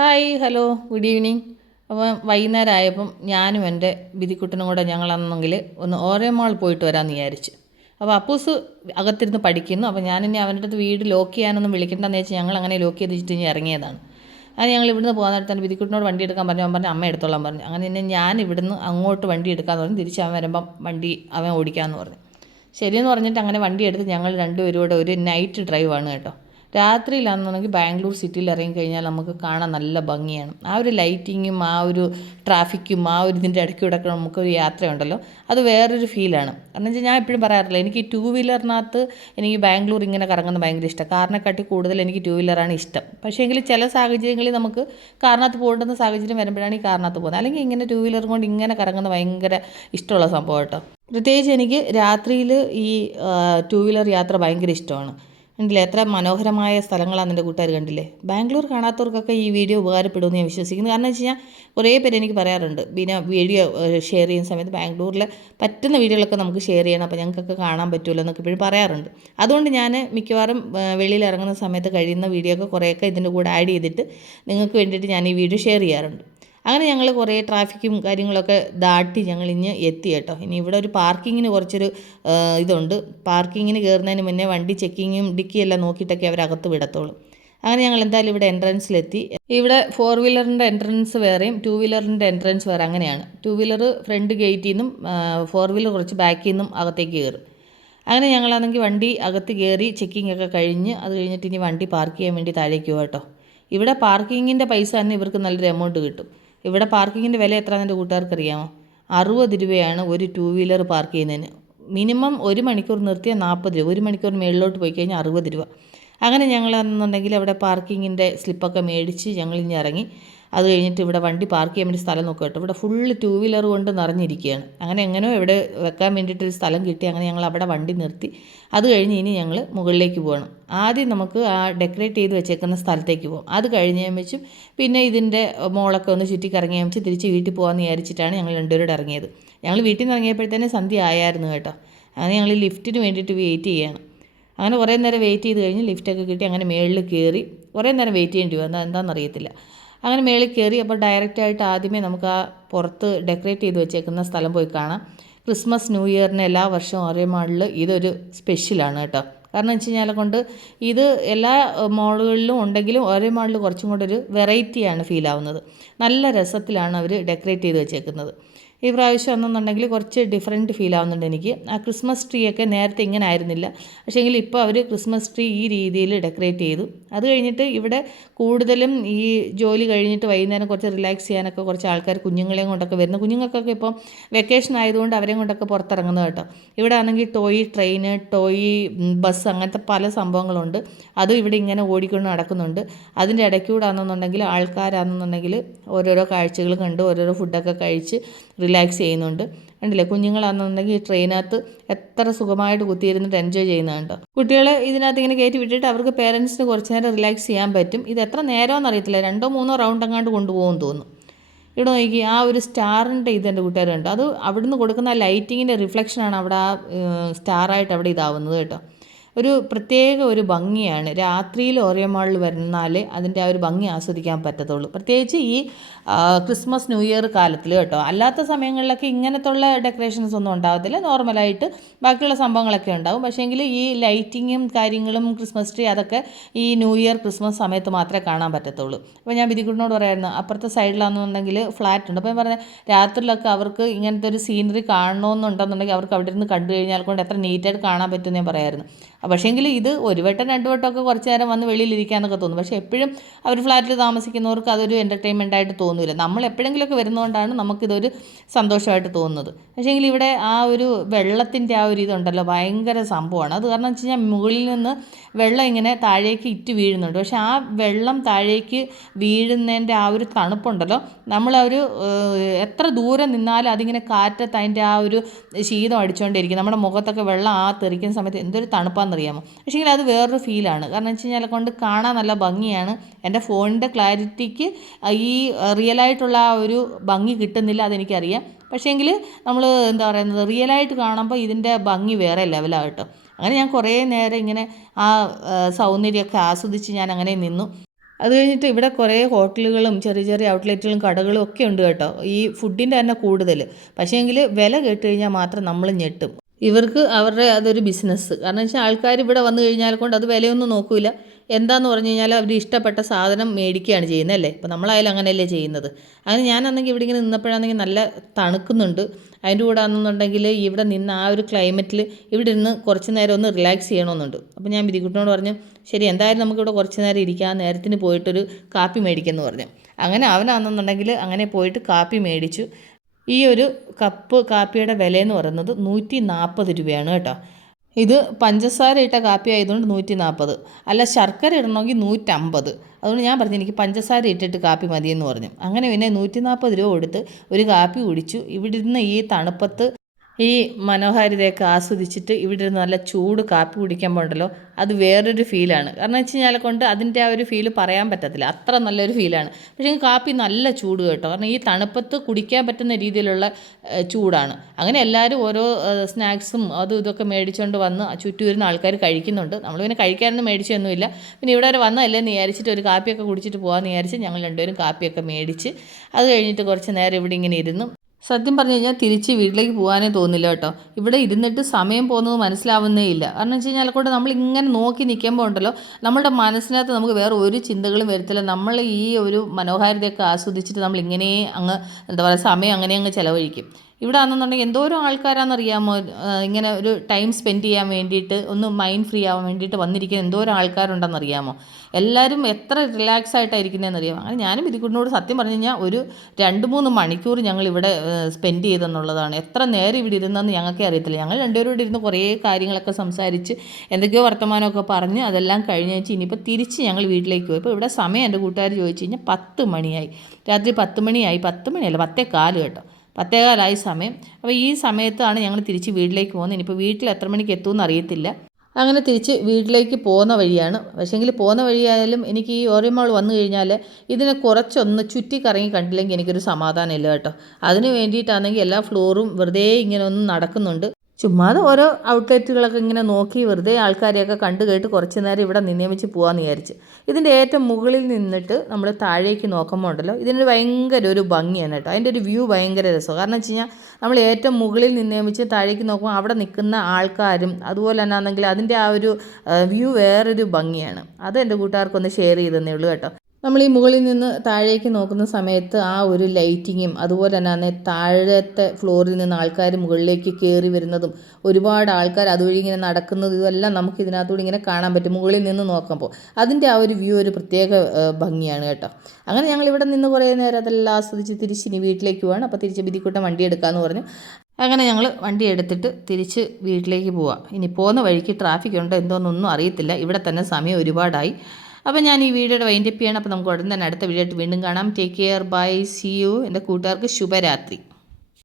Hi hello good evening. അപ്പം വൈകുന്നേരം ആയപ്പം ഞാനും എന്റെ ബിദിക്കുട്ടനും കൂടെ ഞങ്ങളാണെങ്കിൽ ഒന്ന് ഓരോ മോൾ പോയിട്ട് വരാമെന്ന് വിചാരിച്ചു. അപ്പോൾ അപ്പൂസ് അകത്തിരുന്ന് പഠിക്കുന്നു. അപ്പോൾ ഞാനിനി അവന്റെ അടുത്ത് വീട് ലോക്ക് ചെയ്യാനൊന്നും വിളിക്കണ്ടെന്ന് വെച്ചാൽ ഞങ്ങൾ അങ്ങനെ ലോക്ക് ചെയ്ത് വെച്ചിട്ട് ഇനി ഇറങ്ങിയതാണ്. അത് ഞങ്ങൾ ഇവിടുന്ന് പോകാൻ നേരത്തെ തന്നെ ബിരിക്കുട്ടിനോട് വണ്ടി എടുക്കാൻ പറഞ്ഞു. അവൻ പറഞ്ഞു അമ്മ എടുത്തോളാൻ പറഞ്ഞു. അങ്ങനെ തന്നെ ഞാൻ ഇവിടുന്ന് അങ്ങോട്ട് വണ്ടി എടുക്കാമെന്ന് പറഞ്ഞു. തിരിച്ച് അവൻ വരുമ്പം വണ്ടി അവൻ ഓടിക്കാമെന്ന് പറഞ്ഞു. ശരിയെന്ന് പറഞ്ഞിട്ട് അങ്ങനെ വണ്ടി എടുത്ത് ഞങ്ങൾ രണ്ടുപേരും കൂടെ ഒരു നൈറ്റ് ഡ്രൈവാണ് കേട്ടോ. രാത്രിയിലാണെന്നുണ്ടെങ്കിൽ ബാംഗ്ലൂർ സിറ്റിയിൽ ഇറങ്ങി കഴിഞ്ഞാൽ നമുക്ക് കാണാൻ നല്ല ഭംഗിയാണ്. ആ ഒരു ലൈറ്റിങ്ങും ആ ഒരു ട്രാഫിക്കും ആ ഒരു ഇതിന്റെ ഇടയ്ക്കൂടെയൊക്കെ നമുക്കൊരു യാത്രയുണ്ടല്ലോ. അത് വേറൊരു ഫീലാണ്. കാരണം വെച്ചാൽ ഞാൻ എപ്പോഴും പറയാറില്ല എനിക്ക് ടൂ വീലറിനകത്ത് എനിക്ക് ബാംഗ്ലൂർ ഇങ്ങനെ കറങ്ങുന്നത് ഭയങ്കര ഇഷ്ടം കാറിനെക്കാട്ടി കൂടുതൽ എനിക്ക് ടൂ വീലറാണ് ഇഷ്ടം. പക്ഷേ എങ്കിൽ ചില സാഹചര്യങ്ങളിൽ നമുക്ക് കാറിനകത്ത് പോകേണ്ടുന്ന സാഹചര്യം വരുമ്പോഴാണ് ഈ കാറിനകത്ത് പോകുന്നത്. അല്ലെങ്കിൽ ഇങ്ങനെ ടൂ വീലർ കൊണ്ട് ഇങ്ങനെ കറങ്ങുന്നത് ഭയങ്കര ഇഷ്ടമുള്ള സംഭവം കേട്ടോ. പ്രത്യേകിച്ച് എനിക്ക് രാത്രിയിൽ ഈ ടൂ വീലർ യാത്ര ഭയങ്കര ഇഷ്ടമാണ്. കണ്ടില്ലേ? എത്ര മനോഹരമായ സ്ഥലങ്ങളാണ് എന്റെ കൂട്ടുകാർ കണ്ടില്ലേ? ബാംഗ്ലൂർ കാണാത്തവർക്കൊക്കെ ഈ വീഡിയോ ഉപകാരപ്പെടുമെന്ന് ഞാൻ വിശ്വസിക്കുന്നു. കാരണം വെച്ച് കഴിഞ്ഞാൽ കുറേ പേര് എനിക്ക് പറയാറുണ്ട്. പിന്നെ വീഡിയോ ഷെയർ ചെയ്യുന്ന സമയത്ത് ബാംഗ്ലൂരിൽ പറ്റുന്ന വീഡിയോകളൊക്കെ നമുക്ക് ഷെയർ ചെയ്യണം. അപ്പോൾ ഞങ്ങൾക്കൊക്കെ കാണാൻ പറ്റുമല്ലോ എന്നൊക്കെ ഇപ്പോഴും പറയാറുണ്ട്. അതുകൊണ്ട് ഞാൻ മിക്കവാറും വെളിയിൽ ഇറങ്ങുന്ന സമയത്ത് കഴിയുന്ന വീഡിയോ ഒക്കെ കുറേയൊക്കെ ഇതിന്റെ കൂടെ ആഡ് ചെയ്തിട്ട് നിങ്ങൾക്ക് വേണ്ടിയിട്ട് ഞാൻ ഈ വീഡിയോ ഷെയർ ചെയ്യാറുണ്ട്. അങ്ങനെ ഞങ്ങൾ കുറേ ട്രാഫിക്കും കാര്യങ്ങളൊക്കെ ദാട്ടി ഞങ്ങൾ ഇഞ്ഞ് എത്തി കേട്ടോ. ഇനി ഇവിടെ ഒരു പാർക്കിങ്ങിന് കുറച്ചൊരു ഇതുണ്ട്. പാർക്കിങ്ങിന് കയറുന്നതിന് മുന്നേ വണ്ടി ചെക്കിങ്ങും ഡിക്കിയെല്ലാം നോക്കിയിട്ടൊക്കെ അവരകത്ത് വിടത്തുള്ളൂ അങ്ങനെ ഞങ്ങൾ എന്തായാലും ഇവിടെ എൻട്രൻസിലെത്തി. ഇവിടെ ഫോർ വീലറിന്റെ എൻട്രൻസ് വേറെയും ടു വീലറിന്റെ എൻട്രൻസ് വേറെ അങ്ങനെയാണ്. ടു വീലർ ഫ്രണ്ട് ഗേറ്റിൽ നിന്നും ഫോർ വീലർ കുറച്ച് ബാക്കിൽ നിന്നും അകത്തേക്ക് കയറും. അങ്ങനെ ഞങ്ങളാണെങ്കിൽ വണ്ടി അകത്ത് കയറി ചെക്കിംഗ് ഒക്കെ കഴിഞ്ഞ് അത് കഴിഞ്ഞിട്ട് ഇനി വണ്ടി പാർക്ക് ചെയ്യാൻ വേണ്ടി താഴേക്ക് പോകാം കേട്ടോ. ഇവിടെ പാർക്കിങ്ങിന്റെ പൈസ തന്നെ ഇവർക്ക് നല്ലൊരു എമൗണ്ട് കിട്ടും. ഇവിടെ പാർക്കിങ്ങിന്റെ വില എത്രയാണെന്ന് എന്റെ കൂട്ടുകാർക്ക് അറിയാമോ അറുപത് രൂപയാണ് ഒരു ടൂ വീലർ പാർക്ക് ചെയ്യുന്നതിന്. മിനിമം ഒരു മണിക്കൂർ നിർത്തിയാൽ നാൽപ്പത് രൂപ. ഒരു മണിക്കൂർ മേളിലോട്ട് പോയി കഴിഞ്ഞാൽ അറുപത് രൂപ. അങ്ങനെ ഞങ്ങൾ എന്നുണ്ടെങ്കിൽ അവിടെ പാർക്കിങ്ങിന്റെ സ്ലിപ്പൊക്കെ മേടിച്ച് ഞങ്ങൾ ഇനി ഇറങ്ങി. അത് കഴിഞ്ഞിട്ട് ഇവിടെ വണ്ടി പാർക്ക് ചെയ്യാൻ വേണ്ടി സ്ഥലം നോക്കുക കേട്ടോ. ഇവിടെ ഫുള്ള് ടൂ വീലർ കൊണ്ട് നിറഞ്ഞിരിക്കുകയാണ്. അങ്ങനെ എങ്ങനെയോ ഇവിടെ വെക്കാൻ വേണ്ടിയിട്ടൊരു സ്ഥലം കിട്ടി. അങ്ങനെ ഞങ്ങൾ അവിടെ വണ്ടി നിർത്തി. അത് കഴിഞ്ഞ് ഇനി ഞങ്ങൾ മുകളിലേക്ക് പോകണം. ആദ്യം നമുക്ക് ആ ഡെക്കറേറ്റ് ചെയ്ത് വെച്ചേക്കുന്ന സ്ഥലത്തേക്ക് പോകും അത് കഴിഞ്ഞ് വെച്ചും പിന്നെ ഇതിന്റെ മോളൊക്കെ ഒന്ന് ചുറ്റി കറങ്ങി വെച്ച് തിരിച്ച് വീട്ടിൽ പോകാമെന്ന് വിചാരിച്ചിട്ടാണ് ഞങ്ങൾ രണ്ടുപേരോട് ഇറങ്ങിയത് ഞങ്ങൾ വീട്ടിൽ നിന്ന് ഇറങ്ങിയപ്പോഴത്തേനെ സന്ധ്യ ആയായിരുന്നു കേട്ടോ. അങ്ങനെ ഞങ്ങൾ ലിഫ്റ്റിന് വേണ്ടിയിട്ട് വെയിറ്റ് ചെയ്യണം. അങ്ങനെ കുറേ നേരം വെയിറ്റ് ചെയ്ത് കഴിഞ്ഞ് ലിഫ്റ്റൊക്കെ കിട്ടി അങ്ങനെ മേളിൽ കയറി കുറേ നേരം വെയിറ്റ് ചെയ്യേണ്ടി വന്നു. എന്താണെന്നറിയത്തില്ല അങ്ങനെ മേളിൽ കയറി അപ്പോൾ ഡയറക്റ്റായിട്ട് ആദ്യമേ നമുക്ക് ആ പുറത്ത് ഡെക്കറേറ്റ് ചെയ്ത് വെച്ചേക്കുന്ന സ്ഥലം പോയി കാണാം. ക്രിസ്മസ് ന്യൂ ഇയറിന് എല്ലാ വർഷവും ഒരേ മാളിൽ ഇതൊരു സ്പെഷ്യലാണ് കേട്ടോ. കാരണം വെച്ച് കഴിഞ്ഞാൽ കൊണ്ട് ഇത് എല്ലാ മോളുകളിലും ഉണ്ടെങ്കിലും ഒരേ മോളിൽ കുറച്ചും കൂടെ ഒരു വെറൈറ്റിയാണ് ഫീൽ ആവുന്നത്. നല്ല രസത്തിലാണ് അവർ ഡെക്കറേറ്റ് ചെയ്ത് വെച്ചേക്കുന്നത്. ഈ പ്രാവശ്യം എന്നുണ്ടെങ്കിൽ കുറച്ച് ഡിഫറെന്റ് ഫീൽ ആവുന്നുണ്ട് എനിക്ക്. ആ ക്രിസ്മസ് ട്രീ ഒക്കെ നേരത്തെ ഇങ്ങനെ ആയിരുന്നില്ല. പക്ഷേങ്കിൽ ഇപ്പോൾ അവർ ക്രിസ്മസ് ട്രീ ഈ രീതിയിൽ ഡെക്കറേറ്റ് ചെയ്തു. അത് കഴിഞ്ഞിട്ട് ഇവിടെ കൂടുതലും ഈ ജോലി കഴിഞ്ഞിട്ട് വൈകുന്നേരം കുറച്ച് റിലാക്സ് ചെയ്യാനൊക്കെ കുറച്ച് ആൾക്കാർ കുഞ്ഞുങ്ങളെയും കൊണ്ടൊക്കെ വരുന്നു. കുഞ്ഞുങ്ങൾക്കൊക്കെ ഇപ്പം വെക്കേഷൻ ആയതുകൊണ്ട് അവരെയും കൊണ്ടൊക്കെ പുറത്തിറങ്ങുന്നത് കേട്ടോ. ഇവിടെ ആണെങ്കിൽ ടോയ് ട്രെയിന് ടോയ് ബസ് അങ്ങനത്തെ പല സംഭവങ്ങളുണ്ട്. അതും ഇവിടെ ഇങ്ങനെ ഓടിക്കൊണ്ട് നടക്കുന്നുണ്ട്. അതിന്റെ ഇടയ്ക്കൂടെ ആണെന്നുണ്ടെങ്കിൽ ആൾക്കാരാണെന്നുണ്ടെങ്കിൽ ഓരോരോ കാഴ്ചകൾ കണ്ട് ഓരോരോ ഫുഡൊക്കെ കഴിച്ച് റിലാക്സ് ചെയ്യുന്നുണ്ട്. കണ്ടില്ലേ? കുഞ്ഞുങ്ങളാണെന്നുണ്ടെങ്കിൽ ട്രെയിനകത്ത് എത്ര സുഖമായിട്ട് കുത്തിയിരുന്നിട്ട് എൻജോയ് ചെയ്യുന്നുണ്ട്. കുട്ടികളെ ഇതിനകത്ത് ഇങ്ങനെ കയറ്റി വിട്ടിട്ട് അവർക്ക് പേരൻസിന് കുറച്ച് നേരം റിലാക്സ് ചെയ്യാൻ പറ്റും. ഇത് എത്ര നേരമെന്ന് അറിയത്തില്ല. രണ്ടോ മൂന്നോ റൗണ്ട് എങ്ങാണ്ട് കൊണ്ടുപോകുമെന്ന് തോന്നുന്നു. ഇവിടെ നോക്കി ആ ഒരു സ്റ്റാറിന്റെ ഇത് എന്റെ കൂട്ടുകാരുണ്ട്. അത് അവിടുന്ന് കൊടുക്കുന്ന ലൈറ്റിങ്ങിന്റെ റിഫ്ലക്ഷനാണ് അവിടെ ആ സ്റ്റാറായിട്ട് അവിടെ ഇതാവുന്നത് കേട്ടോ. ഒരു പ്രത്യേക ഒരു ഭംഗിയാണ്. രാത്രിയിൽ ഓറിയോ മാളിൽ വരുന്നാലേ അതിന്റെ ആ ഒരു ഭംഗി ആസ്വദിക്കാൻ പറ്റത്തുള്ളൂ. പ്രത്യേകിച്ച് ഈ ക്രിസ്മസ് ന്യൂ ഇയർ കാലത്തിൽ കേട്ടോ അല്ലാത്ത സമയങ്ങളിലൊക്കെ ഇങ്ങനത്തുള്ള ഡെക്കറേഷൻസ് ഒന്നും ഉണ്ടാകത്തില്ല നോർമലായിട്ട് ബാക്കിയുള്ള സംഭവങ്ങളൊക്കെ ഉണ്ടാകും പക്ഷേങ്കിൽ ഈ ലൈറ്റിങ്ങും കാര്യങ്ങളും ക്രിസ്മസ് ട്രീ അതൊക്കെ ഈ ന്യൂ ഇയർ ക്രിസ്മസ് സമയത്ത് മാത്രമേ കാണാൻ പറ്റത്തുള്ളൂ. അപ്പോൾ ഞാൻ ബിദിക്കുട്ടിനോട് പറയായിരുന്നു അപ്പുറത്തെ സൈഡിലാണെന്നുണ്ടെങ്കിൽ ഫ്ലാറ്റ് ഉണ്ട് അപ്പോൾ ഞാൻ പറഞ്ഞത് രാത്രിയിലൊക്കെ അവർക്ക് ഇങ്ങനത്തെ ഒരു സീനറി കാണണമെന്നുണ്ടെന്നുണ്ടെങ്കിൽ അവർക്ക് അവിടെ ഇരുന്ന് കണ്ടു കഴിഞ്ഞാൽ കൊണ്ട് എത്ര നീറ്റായിട്ട് കാണാൻ പറ്റുമെന്ന് ഞാൻ പറയായിരുന്നു. പക്ഷേങ്കിൽ ഇത് ഒരു വട്ടം രണ്ട് വട്ടമൊക്കെ കുറച്ച് നേരം വന്ന് വെളിയിലിരിക്കാനൊക്കെ തോന്നും. പക്ഷേ എപ്പോഴും അവർ ഫ്ലാറ്റിൽ താമസിക്കുന്നവർക്ക് അതൊരു എന്റർടൈൻമെന്റ് ആയിട്ട് തോന്നില്ല നമ്മൾ എപ്പോഴെങ്കിലുമൊക്കെ വരുന്നതുകൊണ്ടാണ് നമുക്കിതൊരു സന്തോഷമായിട്ട് തോന്നുന്നത്. പക്ഷേങ്കിൽ ഇവിടെ ആ ഒരു വെള്ളത്തിന്റെ ആ ഒരു ഇതുണ്ടല്ലോ ഭയങ്കര സംഭവമാണ്. അത് കാരണം വെച്ച് കഴിഞ്ഞാൽ മുകളിൽ നിന്ന് വെള്ളം ഇങ്ങനെ താഴേക്ക് ഇറ്റ് വീഴുന്നുണ്ട്. പക്ഷേ ആ വെള്ളം താഴേക്ക് വീഴുന്നതിന്റെ ആ ഒരു തണുപ്പുണ്ടല്ലോ. നമ്മളൊരു ഒരു എത്ര ദൂരം നിന്നാലും അതിങ്ങനെ കാറ്റത്ത് അതിന്റെ ആ ഒരു ശീതം അടിച്ചുകൊണ്ടിരിക്കും നമ്മുടെ മുഖത്തൊക്കെ വെള്ളം ആ തെറിക്കുന്ന സമയത്ത് എന്തൊരു തണുപ്പാണ് എന്താണെന്നറിയാമോ? പക്ഷേ അത് വേറൊരു ഫീലാണ് കാരണം വെച്ച് കഴിഞ്ഞാൽ കൊണ്ട് കാണാൻ നല്ല ഭംഗിയാണ്. എന്റെ ഫോണിന്റെ ക്ലാരിറ്റിക്ക് ഈ റിയലായിട്ടുള്ള ആ ഒരു ഭംഗി കിട്ടുന്നില്ല അതെനിക്കറിയാം. പക്ഷേങ്കിൽ നമ്മൾ എന്താ പറയുന്നത് റിയലായിട്ട് കാണുമ്പോൾ ഇതിന്റെ ഭംഗി വേറെ ലെവലാണ് അങ്ങനെ ഞാൻ കുറേ നേരം ഇങ്ങനെ ആ സൗന്ദര്യമൊക്കെ ആസ്വദിച്ച് ഞാൻ അങ്ങനെ നിന്നു. അത് കഴിഞ്ഞിട്ട് ഇവിടെ കുറേ ഹോട്ടലുകളും ചെറിയ ചെറിയ ഔട്ട്ലെറ്റുകളും കടകളും ഒക്കെ ഉണ്ട് കേട്ടോ. ഈ ഫുഡിന്റെ തന്നെ കൂടുതൽ പക്ഷേങ്കിൽ വില കേട്ട് കഴിഞ്ഞാൽ മാത്രം നമ്മൾ ഞെട്ടും. ഇവർക്ക് അവരുടെ അതൊരു ബിസിനസ് കാരണം വെച്ചാൽ ആൾക്കാർ ഇവിടെ വന്നു കഴിഞ്ഞാൽ കൊണ്ട് അത് വിലയൊന്നും നോക്കില്ല എന്താന്ന് പറഞ്ഞു കഴിഞ്ഞാൽ അവർ ഇഷ്ടപ്പെട്ട സാധനം മേടിക്കുകയാണ് ചെയ്യുന്നത് അല്ലേ? ഇപ്പം നമ്മളായാലും അങ്ങനെയല്ലേ ചെയ്യുന്നത്. അങ്ങനെ ഞാനാണെങ്കിൽ ഇവിടെ ഇങ്ങനെ നിന്നപ്പോഴാണെങ്കിൽ നല്ല തണുക്കുന്നുണ്ട്. അതിന്റെ കൂടെ ആണെന്നുണ്ടെങ്കിൽ ഇവിടെ നിന്ന് ആ ഒരു ക്ലൈമറ്റിൽ ഇവിടെ ഇരുന്ന് കുറച്ച് നേരം ഒന്ന് റിലാക്സ് ചെയ്യണമെന്നുണ്ട്. അപ്പോൾ ഞാൻ ബിരിക്കുട്ടിനോട് പറഞ്ഞു ശരി എന്തായാലും നമുക്കിവിടെ കുറച്ച് നേരം ഇരിക്കാം. നേരത്തിന് പോയിട്ടൊരു കാപ്പി മേടിക്കുമെന്ന് പറഞ്ഞു. അങ്ങനെ അവനാണെന്നുണ്ടെങ്കിൽ അങ്ങനെ പോയിട്ട് കാപ്പി മേടിച്ചു. ഈ ഒരു കപ്പ് കാപ്പിയുടെ വിലയെന്ന് പറയുന്നത് നൂറ്റി നാൽപ്പത് രൂപയാണ് കേട്ടോ. ഇത് പഞ്ചസാര ഇട്ട കാപ്പി ആയതുകൊണ്ട് നൂറ്റി നാൽപ്പത് അല്ല ശർക്കര ഇടണമെങ്കിൽ നൂറ്റമ്പത്. അതുകൊണ്ട് ഞാൻ പറഞ്ഞു എനിക്ക് പഞ്ചസാര ഇട്ടിട്ട് കാപ്പി മതിയെന്ന് പറഞ്ഞു. അങ്ങനെ പിന്നെ നൂറ്റി നാൽപ്പത് രൂപ കൊടുത്ത് ഒരു കാപ്പി കുടിച്ചു. ഇവിടെ ഇരുന്ന് ഈ തണുപ്പത്ത് ഈ മനോഹാരിതയൊക്കെ ആസ്വദിച്ചിട്ട് ഇവിടെ ഇരുന്ന് നല്ല ചൂട് കാപ്പി കുടിക്കാൻ ഉണ്ടല്ലോ അത് വേറൊരു ഫീലാണ് കാരണം വെച്ച് കഴിഞ്ഞാൽ കൊണ്ട് അതിന്റെ ആ ഒരു ഫീൽ പറയാൻ പറ്റത്തില്ല. അത്ര നല്ലൊരു ഫീലാണ് പക്ഷേ കാപ്പി നല്ല ചൂട് കേട്ടോ. കാരണം ഈ തണുപ്പത്ത് കുടിക്കാൻ പറ്റുന്ന രീതിയിലുള്ള ചൂടാണ്. അങ്ങനെ എല്ലാവരും ഓരോ സ്നാക്സും അതും ഇതൊക്കെ മേടിച്ചുകൊണ്ട് വന്ന് ചുറ്റും വരുന്ന ആൾക്കാർ കഴിക്കുന്നുണ്ട്. നമ്മൾ പിന്നെ കഴിക്കാനൊന്നും മേടിച്ചൊന്നുമില്ല. പിന്നെ ഇവിടെ വരെ വന്നതല്ലേ എന്ന് വിചാരിച്ചിട്ട് ഒരു കാപ്പിയൊക്കെ കുടിച്ചിട്ട് പോകാമെന്ന് വിചാരിച്ച് ഞങ്ങൾ രണ്ടുപേരും കാപ്പിയൊക്കെ മേടിച്ച് അത് കഴിഞ്ഞിട്ട് കുറച്ച് നേരം ഇവിടെ ഇങ്ങനെ ഇരുന്നു. സത്യം പറഞ്ഞു കഴിഞ്ഞാൽ തിരിച്ച് വീട്ടിലേക്ക് പോകാനേ തോന്നില്ല കേട്ടോ. ഇവിടെ ഇരുന്നിട്ട് സമയം പോകുന്നത് മനസ്സിലാവുന്നേ ഇല്ല. കാരണം വെച്ച് കഴിഞ്ഞാൽ കൂടെ നമ്മൾ ഇങ്ങനെ നോക്കി നിൽക്കുമ്പോൾ ഉണ്ടല്ലോ നമ്മുടെ മനസ്സിനകത്ത് നമുക്ക് വേറെ ഒരു ചിന്തകളും വരത്തില്ല. നമ്മൾ ഈ ഒരു മനോഹാരിതയൊക്കെ ആസ്വദിച്ചിട്ട് നമ്മൾ ഇങ്ങനെ അങ്ങ് എന്താ പറയുക സമയം അങ്ങനെ അങ്ങ് ചിലവഴിക്കും. ഇവിടെ ആണെന്നുണ്ടെങ്കിൽ എന്തോരം ആൾക്കാരാണെന്നറിയാമോ? ഇങ്ങനെ ഒരു ടൈം സ്പെൻഡ് ചെയ്യാൻ വേണ്ടിയിട്ട് ഒന്ന് മൈൻഡ് ഫ്രീ ആവാൻ വേണ്ടിയിട്ട് വന്നിരിക്കുന്ന എന്തോരം ആൾക്കാരുണ്ടെന്നറിയാമോ? എല്ലാവരും എത്ര റിലാക്സ് ആയിട്ടായിരിക്കുന്നതെന്ന് അറിയാമോ അങ്ങനെ ഞാനും ഇതിക്കുട്ടിനോട് സത്യം പറഞ്ഞു കഴിഞ്ഞാൽ ഒരു രണ്ട് മൂന്ന് മണിക്കൂർ ഞങ്ങൾ ഇവിടെ സ്പെൻഡ് ചെയ്തെന്നുള്ളതാണ്. എത്ര നേരം ഇവിടെ ഇരുന്നെന്ന് ഞങ്ങൾക്കേ അറിയത്തില്ല. ഞങ്ങൾ രണ്ടുപേരും ഇവിടെ ഇരുന്ന് കുറേ കാര്യങ്ങളൊക്കെ സംസാരിച്ച് എന്തൊക്കെയോ വർത്തമാനമൊക്കെ പറഞ്ഞ് അതെല്ലാം കഴിഞ്ഞ് വെച്ച് ഇനിയിപ്പോൾ തിരിച്ച് ഞങ്ങൾ വീട്ടിലേക്ക് പോയി. ഇപ്പോൾ ഇവിടെ സമയം എന്റെ കൂട്ടുകാർ ചോദിച്ചു കഴിഞ്ഞാൽ പത്ത് മണിയായി. രാത്രി പത്ത് മണിയായി. പത്ത് മണിയല്ല പത്തേ കാൽ കേട്ടോ. പത്തേകാലായി സമയം. അപ്പോൾ ഈ സമയത്താണ് ഞങ്ങൾ തിരിച്ച് വീട്ടിലേക്ക് പോകുന്നത്. ഇനിയിപ്പോൾ വീട്ടിൽ എത്ര മണിക്ക് എത്തുമെന്ന് അറിയത്തില്ല. അങ്ങനെ തിരിച്ച് വീട്ടിലേക്ക് പോകുന്ന വഴിയാണ്. പക്ഷേങ്കിൽ പോകുന്ന വഴിയായാലും എനിക്ക് ഈ ഓറിയമാൾ വന്നു കഴിഞ്ഞാൽ ഇതിനെ കുറച്ചൊന്ന് ചുറ്റിക്കറങ്ങി കണ്ടില്ലെങ്കിൽ എനിക്കൊരു സമാധാനമില്ല കേട്ടോ. അതിന് വേണ്ടിയിട്ടാണെങ്കിൽ എല്ലാ ഫ്ലോറും വെറുതെ ഇങ്ങനെ ഒന്ന് നടക്കുന്നുണ്ട്. ചുമ്മാതെ ഓരോ ഔട്ട്ലെറ്റുകളൊക്കെ ഇങ്ങനെ നോക്കി വെറുതെ ആൾക്കാരെയൊക്കെ കണ്ടു കേട്ട് കുറച്ച് നേരം ഇവിടെ നിയമിച്ച് പോകാമെന്ന് വിചാരിച്ച്. ഇതിന്റെ ഏറ്റവും മുകളിൽ നിന്നിട്ട് നമ്മൾ താഴേക്ക് നോക്കുമ്പോൾ ഉണ്ടല്ലോ ഇതിന് ഭയങ്കര ഒരു ഭംഗിയാണ് കേട്ടോ. അതിന്റെ ഒരു വ്യൂ ഭയങ്കര രസമാണ് കാരണം വെച്ച് കഴിഞ്ഞാൽ നമ്മൾ ഏറ്റവും മുകളിൽ നിയമിച്ച് താഴേക്ക് നോക്കുമ്പോൾ അവിടെ നിൽക്കുന്ന ആൾക്കാരും അതുപോലെ തന്നെ ആണെങ്കിൽ അതിന്റെ ആ ഒരു വ്യൂ വേറൊരു ഭംഗിയാണ്. അത് എന്റെ കൂട്ടുകാർക്കൊന്ന് ഷെയർ ചെയ്തെന്നേ ഉള്ളൂ കേട്ടോ. നമ്മൾ ഈ മുകളിൽ നിന്ന് താഴേക്ക് നോക്കുന്ന സമയത്ത് ആ ഒരു ലൈറ്റിങ്ങും അതുപോലെ തന്നെ താഴത്തെ ഫ്ലോറിൽ നിന്ന് ആൾക്കാർ മുകളിലേക്ക് കയറി വരുന്നതും ഒരുപാട് ആൾക്കാർ അതുവഴി ഇങ്ങനെ നടക്കുന്നതും ഇതെല്ലാം നമുക്ക് ഇതിനകത്തൂടെ ഇങ്ങനെ കാണാൻ പറ്റും മുകളിൽ നിന്ന് നോക്കുമ്പോൾ. അതിന്റെ ആ ഒരു വ്യൂ ഒരു പ്രത്യേക ഭംഗിയാണ് കേട്ടോ. അങ്ങനെ ഞങ്ങൾ ഇവിടെ നിന്ന് കുറേ നേരം അതെല്ലാം ആസ്വദിച്ച് തിരിച്ച് ഇനി വീട്ടിലേക്ക് പോവാണ്. അപ്പോൾ തിരിച്ച് ബിദിക്കുട്ടൻ വണ്ടി എടുക്കാമെന്ന് പറഞ്ഞു. അങ്ങനെ ഞങ്ങൾ വണ്ടി എടുത്തിട്ട് തിരിച്ച് വീട്ടിലേക്ക് പോവാം. ഇനി പോകുന്ന വഴിക്ക് ട്രാഫിക് ഉണ്ടോ എന്തോന്നൊന്നും അറിയത്തില്ല. ഇവിടെ തന്നെ സമയം ഒരുപാടായി. അപ്പോൾ ഞാൻ ഈ വീഡിയോയുടെ വൈൻഡപ്പ് ചെയ്യണം. അപ്പോൾ നമുക്ക് ഉടൻ തന്നെ അടുത്ത വീഡിയോ ആയിട്ട് വീണ്ടും കാണാം. Take care bye see you എന്റെ കൂട്ടുകാർക്ക് ശുഭരാത്രി.